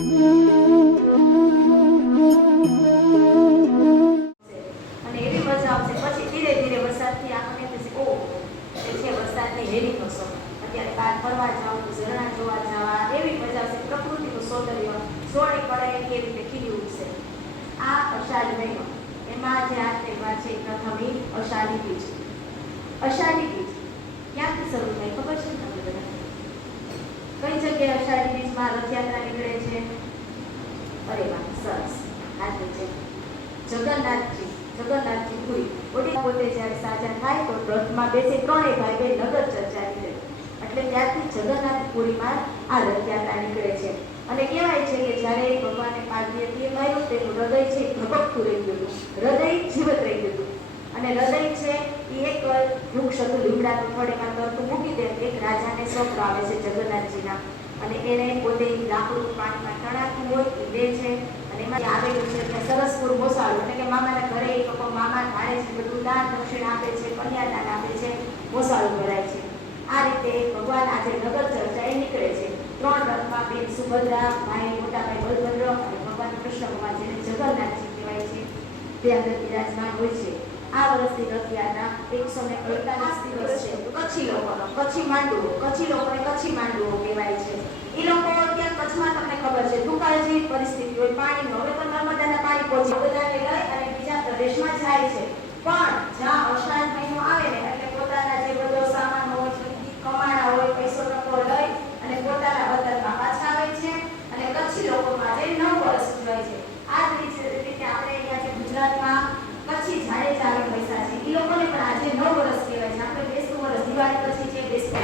અને એવી મજા આવશે. પછી ધીરે ધીરે વરસાદથી આપણને થશે ઓ એ છે વરસાદની હેરી થશો. અત્યારે બહાર ફરવા જાવ, ઝરણા જોવા જવા, એવી મજા આવશે. પ્રકૃતિનું સૌંદર્ય સોળે કળાએ કેવી રીતે ખીલી ઉઠશે. આ અષાઢ મહિનો, એમાં જે આ તહેવાર છે પ્રથમ અષાઢી બીજ. અષાઢી બીજ ક્યાંથી શરૂ થાય ખબર છે તમને બધા? કઈ જગ્યાએ અષાઢી બીજમાં રથયાત્રા નીકળે છે? અરે વાહ, સરસ. આ છે જગન્નાથજી પુરી. ઓડી પોતે જ્યારે સાજા થાય તો રથમાં બેસે ત્રણેય ભાઈ બહેન નગર ચર્ચા નીકળે. એટલે ત્યારથી જગન્નાથપુરીમાં આ રથયાત્રા નીકળે છે. અને કહેવાય છે કે જ્યારે ભગવાને પાર્વતીએ કહ્યું તેનું હૃદય છે ધબકતું રહી ગયું હતું, હૃદય જીવત રહી ગયું હતું. અને હૃદય છે એ એક વૃક્ષ હતું, લીમડાનું થડ એમાં તરતું મૂકી દે. એક રાજાને સ્વપ્ન આવે છે જગન્નાથજીના, અને એને પોતે લાકડું પાણીમાં તણાતું હોય એ દે છે. અને એમાં આવેલું છે કે સરસપુર મોસાળું, એટલે કે મામાના ઘરે એ લોકો મામા ધારે છે, બધું દાન દક્ષિણ આપે છે, કન્યાદાન આપે છે, મોસાળું ભરાય છે. આ રીતે ભગવાન આજે નગર ચર્ચા એ નીકળે છે. ત્રણ રથમાં બેન સુભદ્રા, ભાઈ મોટા ભાઈ બલભદ્ર અને ભગવાન કૃષ્ણ ભગવાન જેને જગન્નાથજી કહેવાય છે તે અંદર બિરાજમાન હોય છે. આ વર્ષની રથયાત્રા 148 દિવસ છે. કચ્છી લોકોનો કચ્છી માંડવો, કચ્છી લોકોને કચ્છી માંડવો કહેવાય છે. એ લોકો ત્યાં કચ્છમાં તમને ખબર છે દુકાળ જેવી પરિસ્થિતિ હોય, પાણીનો. હવે તો નર્મદાના પાણી પહોંચે, બધાને લઈ અને બીજા પ્રદેશમાં જાય છે. પણ જ્યાં અષાઢ મહિનો આવે ને એટલે પોતાના જે બધો સામાન હોય, કમાણા હોય, પૈસો ટકો લઈ અને પોતાના વતનમાં પાછા આવે છે. અને કચ્છી લોકો માટે 9 વર્ષ ઉજવાય છે. આ જ રીતે આપણે અહીંયા જે ગુજરાતમાં કચ્છી જાડેજા આવે પૈસા છે, એ લોકોને પણ આજે 9 વર્ષ કહેવાય છે. આપણે બેસતું વર્ષ દિવાળી પછી જે બેસતું